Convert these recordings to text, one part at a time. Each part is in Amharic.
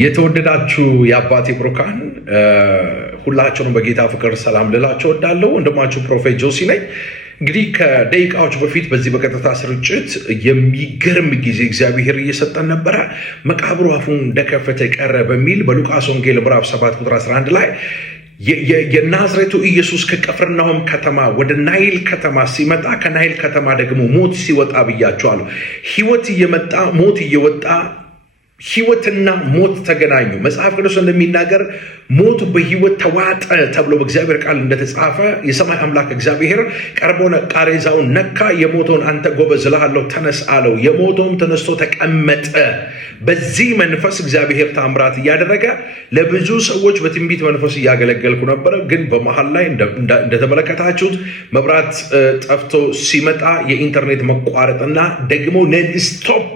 የተወደዳችሁ የአባቴ ብሩካን ሁላችሁንም በጌታ ፍቅር ሰላም ልላችሁ እወዳለሁ። ወንድማችሁ ፕሮፌት ጆሲ ነኝ። እንግዲህ ከደቂቃዎች በፊት በዚህ በቀጥታ ስርጭት የሚገርም ጊዜ እግዚአብሔር እየሰጠን ነበረ። መቃብሩ አፉን እንደከፈተ ቀረ በሚል በሉቃስ ወንጌል ምዕራፍ 7 ቁጥር 11 ላይ የናዝሬቱ ኢየሱስ ከቅፍርናሆም ከተማ ወደ ናይል ከተማ ሲመጣ ከናይል ከተማ ደግሞ ሞት ሲወጣ ብያቸዋለሁ። ሕይወት እየመጣ ሞት እየወጣ ሕይወትና ሞት ተገናኙ። መጽሐፍ ቅዱስ እንደሚናገር ሞት በሕይወት ተዋጠ ተብሎ በእግዚአብሔር ቃል እንደተጻፈ የሰማይ አምላክ እግዚአብሔር ቀርቦ ቃሬዛውን ነካ። የሞተውን አንተ ጎበዝ እልሃለሁ ተነስ አለው። የሞተውም ተነስቶ ተቀመጠ። በዚህ መንፈስ እግዚአብሔር ታምራት እያደረገ ለብዙ ሰዎች በትንቢት መንፈስ እያገለገልኩ ነበረ። ግን በመሀል ላይ እንደተመለከታችሁት መብራት ጠፍቶ ሲመጣ የኢንተርኔት መቋረጥና ደግሞ ነንስቶፕ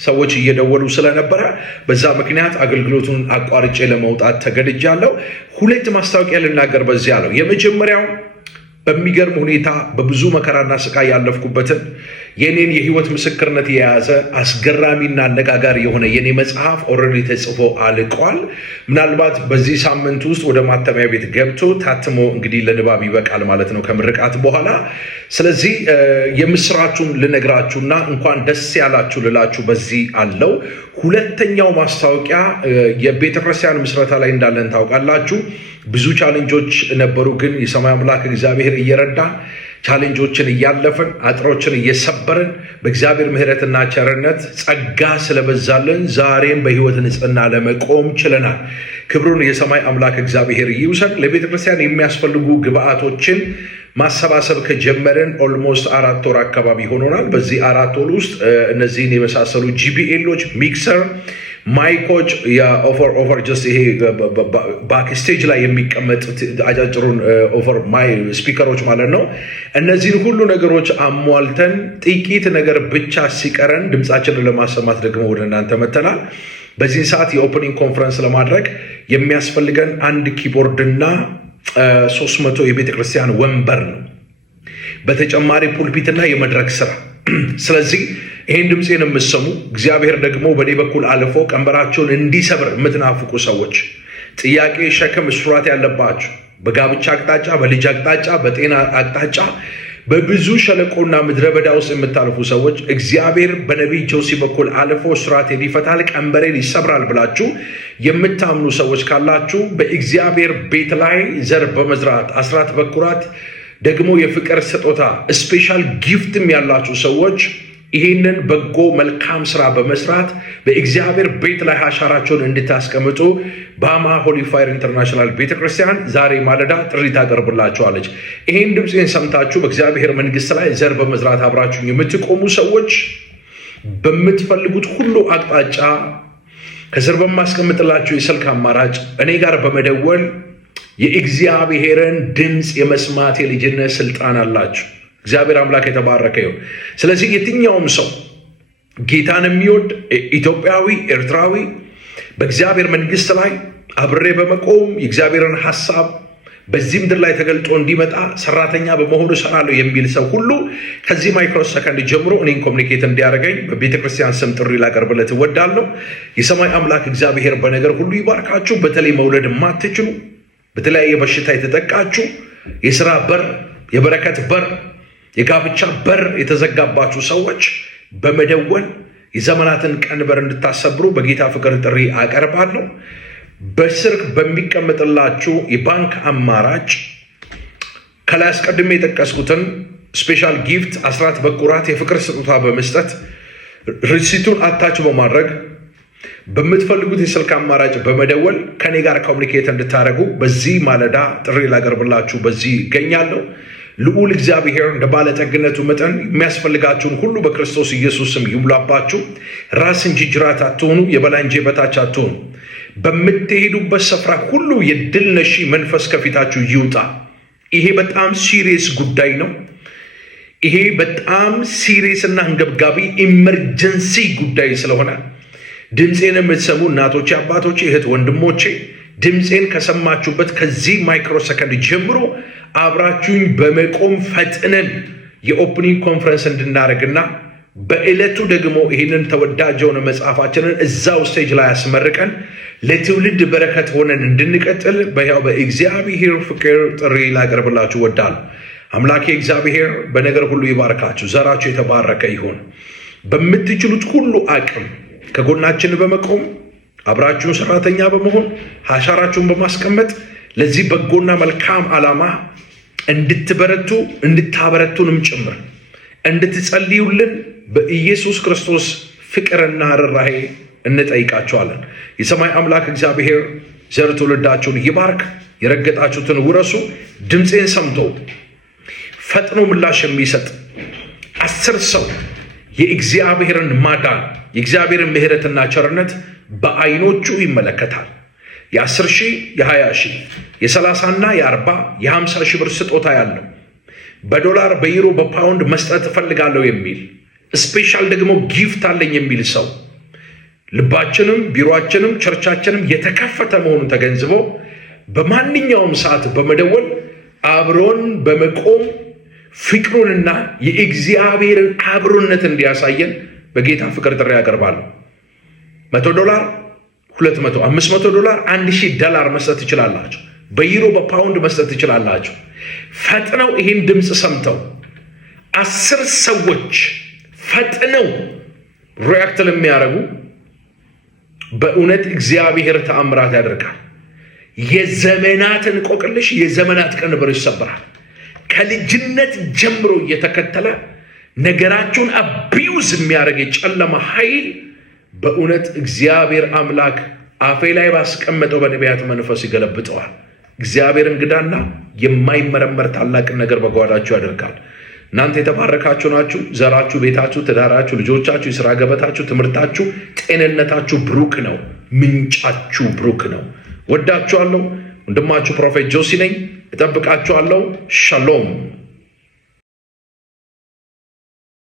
ሰዎች እየደወሉ ስለነበረ በዛ ምክንያት አገልግሎቱን አቋርጬ ለመውጣት ተገድጃለሁ። ሁለት ማስታወቂያ ልናገር በዚህ አለው። የመጀመሪያው በሚገርም ሁኔታ በብዙ መከራና ስቃይ ያለፍኩበትን የኔን የህይወት ምስክርነት የያዘ አስገራሚና አነጋጋሪ የሆነ የኔ መጽሐፍ ኦልሬዲ ተጽፎ አልቋል። ምናልባት በዚህ ሳምንት ውስጥ ወደ ማተሚያ ቤት ገብቶ ታትሞ እንግዲህ ለንባብ ይበቃል ማለት ነው ከምርቃት በኋላ። ስለዚህ የምስራቹን ልነግራችሁና እንኳን ደስ ያላችሁ ልላችሁ በዚህ አለው። ሁለተኛው ማስታወቂያ የቤተክርስቲያን ምስረታ ላይ እንዳለን ታውቃላችሁ። ብዙ ቻሌንጆች ነበሩ፣ ግን የሰማይ አምላክ እግዚአብሔር እየረዳ ቻሌንጆችን እያለፍን አጥሮችን እየሰበርን በእግዚአብሔር ምሕረትና ቸርነት ጸጋ ስለበዛልን ዛሬም በሕይወት ንጽሕና ለመቆም ችለናል። ክብሩን የሰማይ አምላክ እግዚአብሔር ይውሰድ። ለቤተ ክርስቲያን የሚያስፈልጉ ግብአቶችን ማሰባሰብ ከጀመርን ኦልሞስት 4 ወር አካባቢ ሆኖናል። በዚህ 4 ወር ውስጥ እነዚህን የመሳሰሉ ጂቢኤሎች፣ ሚክሰር፣ ማይኮች ኦቨር ጀስት ይሄ ባክስቴጅ ላይ የሚቀመጥ አጫጭሩን ኦቨር ማይ ስፒከሮች ማለት ነው። እነዚህን ሁሉ ነገሮች አሟልተን ጥቂት ነገር ብቻ ሲቀረን ድምፃችንን ለማሰማት ደግሞ ወደ እናንተ መተናል። በዚህ ሰዓት የኦፕኒንግ ኮንፈረንስ ለማድረግ የሚያስፈልገን አንድ ኪቦርድና 300 የቤተ ክርስቲያን ወንበር ነው። በተጨማሪ ፑልፒትና የመድረክ ስራ። ስለዚህ ይህን ድምፄን የምትሰሙ እግዚአብሔር ደግሞ በእኔ በኩል አልፎ ቀንበራቸውን እንዲሰብር የምትናፍቁ ሰዎች፣ ጥያቄ፣ ሸክም፣ እስራት ያለባችሁ በጋብቻ አቅጣጫ፣ በልጅ አቅጣጫ፣ በጤና አቅጣጫ፣ በብዙ ሸለቆና ምድረ በዳ ውስጥ የምታልፉ ሰዎች እግዚአብሔር በነቢይ ጆሲ በኩል አልፎ እስራቴን ይፈታል፣ ቀንበሬን ይሰብራል ብላችሁ የምታምኑ ሰዎች ካላችሁ በእግዚአብሔር ቤት ላይ ዘር በመዝራት አስራት በኩራት ደግሞ የፍቅር ስጦታ ስፔሻል ጊፍትም ያላችሁ ሰዎች ይህንን በጎ መልካም ስራ በመስራት በእግዚአብሔር ቤት ላይ አሻራቸውን እንድታስቀምጡ ባማ ሆሊ ፋየር ኢንተርናሽናል ቤተክርስቲያን ዛሬ ማለዳ ጥሪ ታቀርብላችኋለች። ይህን ድምፄን ሰምታችሁ በእግዚአብሔር መንግስት ላይ ዘር በመዝራት አብራችሁ የምትቆሙ ሰዎች በምትፈልጉት ሁሉ አቅጣጫ ከስር በማስቀምጥላችሁ የስልክ አማራጭ እኔ ጋር በመደወል የእግዚአብሔርን ድምፅ የመስማት የልጅነት ስልጣን አላችሁ። እግዚአብሔር አምላክ የተባረከ ይሁን። ስለዚህ የትኛውም ሰው ጌታን የሚወድ ኢትዮጵያዊ፣ ኤርትራዊ በእግዚአብሔር መንግስት ላይ አብሬ በመቆም የእግዚአብሔርን ሐሳብ በዚህ ምድር ላይ ተገልጦ እንዲመጣ ሰራተኛ በመሆኑ እሰራለሁ የሚል ሰው ሁሉ ከዚህ ማይክሮ ሰከንድ ጀምሮ እኔን ኮሚኒኬት እንዲያደርገኝ በቤተክርስቲያን ስም ጥሪ ላቀርብለት እወዳለሁ። የሰማይ አምላክ እግዚአብሔር በነገር ሁሉ ይባርካችሁ። በተለይ መውለድ የማትችሉ በተለያየ በሽታ የተጠቃችሁ የሥራ በር፣ የበረከት በር፣ የጋብቻ በር የተዘጋባችሁ ሰዎች በመደወል የዘመናትን ቀንበር እንድታሰብሩ በጌታ ፍቅር ጥሪ አቀርባለሁ። በስር በሚቀመጥላችሁ የባንክ አማራጭ ከላይ አስቀድሜ የጠቀስኩትን ስፔሻል ጊፍት አስራት በኩራት የፍቅር ስጦታ በመስጠት ሪሲቱን አታች በማድረግ በምትፈልጉት የስልክ አማራጭ በመደወል ከኔ ጋር ኮሚኒኬት እንድታደርጉ በዚህ ማለዳ ጥሪ ላቀርብላችሁ በዚህ ይገኛለሁ። ልዑል እግዚአብሔር እንደ ባለጠግነቱ መጠን የሚያስፈልጋችሁን ሁሉ በክርስቶስ ኢየሱስ ስም ይሙላባችሁ። ራስ እንጂ ጅራት አትሆኑ፣ የበላይ እንጂ በታች አትሆኑ። በምትሄዱበት ስፍራ ሁሉ የድል ነሺ መንፈስ ከፊታችሁ ይውጣ። ይሄ በጣም ሲሪየስ ጉዳይ ነው። ይሄ በጣም ሲሪየስ እና አንገብጋቢ ኢመርጀንሲ ጉዳይ ስለሆነ ድምፄን የምትሰሙ እናቶቼ፣ አባቶቼ፣ እህት ወንድሞቼ ድምፄን ከሰማችሁበት ከዚህ ማይክሮ ሰከንድ ጀምሮ አብራችሁኝ በመቆም ፈጥነን የኦፕኒንግ ኮንፈረንስ እንድናደርግና በዕለቱ ደግሞ ይህንን ተወዳጀውን መጽሐፋችንን እዛው ስቴጅ ላይ ያስመርቀን ለትውልድ በረከት ሆነን እንድንቀጥል በያው በእግዚአብሔር ፍቅር ጥሪ ላቀርብላችሁ እወዳለሁ። አምላኬ እግዚአብሔር በነገር ሁሉ ይባርካችሁ፣ ዘራችሁ የተባረከ ይሁን። በምትችሉት ሁሉ አቅም ከጎናችን በመቆም አብራችሁን ሰራተኛ በመሆን አሻራችሁን በማስቀመጥ ለዚህ በጎና መልካም ዓላማ እንድትበረቱ እንድታበረቱንም ጭምር እንድትጸልዩልን በኢየሱስ ክርስቶስ ፍቅርና ርኅራኄ እንጠይቃችኋለን። የሰማይ አምላክ እግዚአብሔር ዘር ትውልዳችሁን ይባርክ። የረገጣችሁትን ውረሱ። ድምፄን ሰምቶ ፈጥኖ ምላሽ የሚሰጥ 10 ሰው የእግዚአብሔርን ማዳን የእግዚአብሔርን ምሕረትና ቸርነት በዓይኖቹ ይመለከታል። የ10 ሺህ የ20 ሺህ የ30ና የ40 የ50 ሺህ ብር ስጦታ ያለው በዶላር በዩሮ በፓውንድ መስጠት እፈልጋለሁ የሚል ስፔሻል ደግሞ ጊፍት አለኝ የሚል ሰው ልባችንም ቢሮአችንም ቸርቻችንም የተከፈተ መሆኑን ተገንዝቦ በማንኛውም ሰዓት በመደወል አብሮን በመቆም ፍቅሩንና የእግዚአብሔርን አብሮነት እንዲያሳየን በጌታ ፍቅር ጥሪ ያቀርባለሁ። $100 $200 $500 $1000 መስጠት ትችላላችሁ። በዩሮ በፓውንድ መስጠት ትችላላችሁ። ፈጥነው ይህን ድምፅ ሰምተው 10 ሰዎች ፈጥነው ሪያክት ለሚያደርጉ በእውነት እግዚአብሔር ተአምራት ያደርጋል። የዘመናትን ቆቅልሽ የዘመናት ቀንበር ይሰበራል። ከልጅነት ጀምሮ እየተከተለ ነገራችሁን አቢውዝ የሚያደርግ የጨለማ ኃይል በእውነት እግዚአብሔር አምላክ አፌ ላይ ባስቀመጠው በነቢያት መንፈስ ይገለብጠዋል። እግዚአብሔር እንግዳና የማይመረመር ታላቅን ነገር በጓዳችሁ ያደርጋል። እናንተ የተባረካችሁ ናችሁ። ዘራችሁ፣ ቤታችሁ፣ ትዳራችሁ፣ ልጆቻችሁ፣ የሥራ ገበታችሁ፣ ትምህርታችሁ፣ ጤንነታችሁ ብሩክ ነው። ምንጫችሁ ብሩክ ነው። ወዳችኋለሁ። ወንድማችሁ ፕሮፌት ጆሲ ነኝ። እጠብቃችኋለሁ። ሻሎም